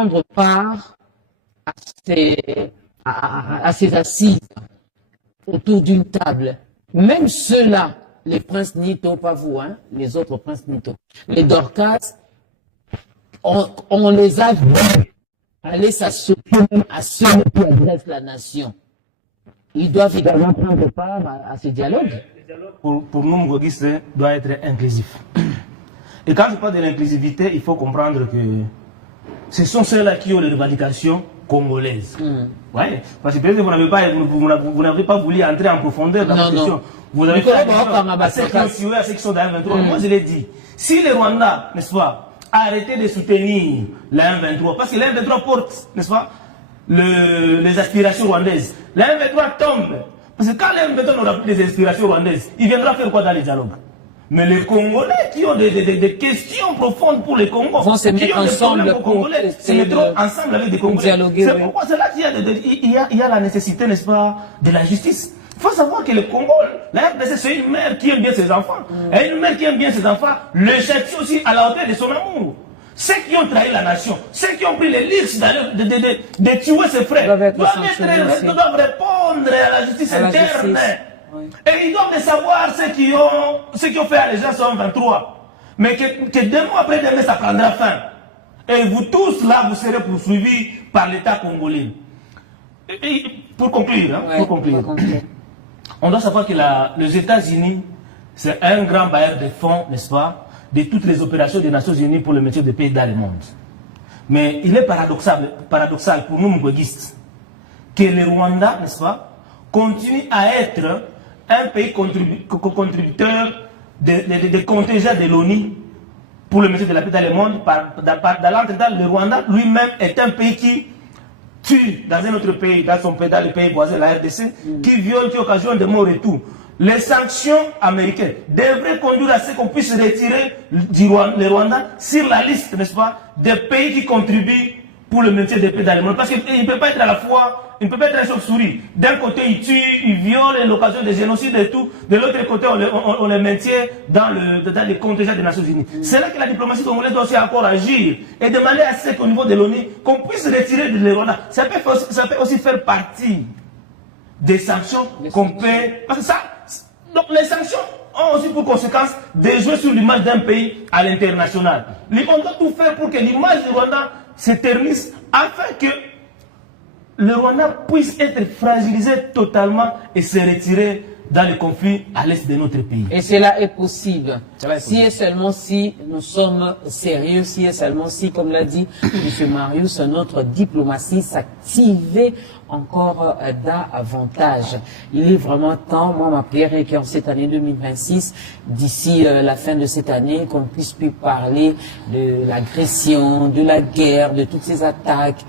prendre part à ces assises autour d'une table. Même ceux-là, les princes Nito, pas vous, hein, les autres princes Nito, les Dorcas, on les a vus aller s'associer à ceux qui adressent la nation. Ils doivent également prendre part à ce dialogue. Pour nous, Mgoguiste doit être inclusif. Et quand je parle de l'inclusivité, il faut comprendre que ce sont ceux-là qui ont les revendications congolaises. Ouais, parce que peut-être vous n'avez pas voulu entrer en profondeur dans la question. Vous avez fait à ceux qui ont suivi, à ceux qui sont dans la M23. Moi, je l'ai dit. Si le Rwanda, n'est-ce pas, arrêtez de soutenir la M23, parce que la M23 porte, n'est-ce pas, les aspirations rwandaises. La M23 tombe. Parce que quand la M23 n'aura plus les aspirations rwandaises, il viendra faire quoi dans les dialogues? Mais les Congolais qui ont des questions profondes pour les Congos, vont se mettre ensemble se mettront ensemble avec des Congolais. C'est pourquoi c'est là qu'il y a la nécessité, n'est-ce pas, de la justice. Il faut savoir que le Congo, la RDC, c'est une mère qui aime bien ses enfants. Et une mère qui aime bien ses enfants le cherche aussi à la hauteur de son amour. Ceux qui ont trahi la nation, ceux qui ont pris les risques de tuer ses frères, doivent répondre à la justice interne. Et ils doivent savoir ceux qui ont fait allégeance en 23. Mais que demain après demain, ça prendra fin. Et vous tous là, vous serez poursuivis par l'État congolais. Et pour conclure, on doit savoir que les États-Unis, c'est un grand bailleur de fonds, n'est-ce pas, de toutes les opérations des Nations Unies pour le maintien des pays dans le monde. Mais il est paradoxal pour nous, Mgoguistes, que le Rwanda, n'est-ce pas, continue à être un pays contributeur des contingents de l'ONU pour le maintien de la paix dans le monde. Dans l'entretemps, le Rwanda lui-même est un pays qui tue dans un autre pays, dans le pays voisin, la RDC, qui viole, qui occasionne des morts et tout. Les sanctions américaines devraient conduire à ce qu'on puisse retirer le Rwanda sur la liste, n'est-ce pas, des pays qui contribuent pour le maintien des paix dans le monde. Parce qu'il ne peut pas être à la fois, il ne peut pas être un chauve-souris. D'un côté, il tue, il viole, l'occasion des génocides et tout. De l'autre côté, on les maintient dans les contingents des Nations Unies. C'est là que la diplomatie congolaise doit aussi encore agir et demander à ce qu'au niveau de l'ONU, qu'on puisse retirer le Rwanda. Ça peut aussi faire partie des sanctions qu'on peut... Parce que ça, donc les sanctions ont aussi pour conséquence de jouer sur l'image d'un pays à l'international. On doit tout faire pour que l'image du Rwanda se ternisse afin que le Rwanda puisse être fragilisé totalement et se retirer dans le conflit à l'est de notre pays. Et cela est possible. Si et seulement si nous sommes sérieux, si et seulement si, comme l'a dit M. Marius, notre diplomatie s'activait encore davantage. Il est vraiment temps, moi ma prière est qu'en cette année 2026, d'ici la fin de cette année, qu'on puisse plus parler de l'agression, de la guerre, de toutes ces attaques.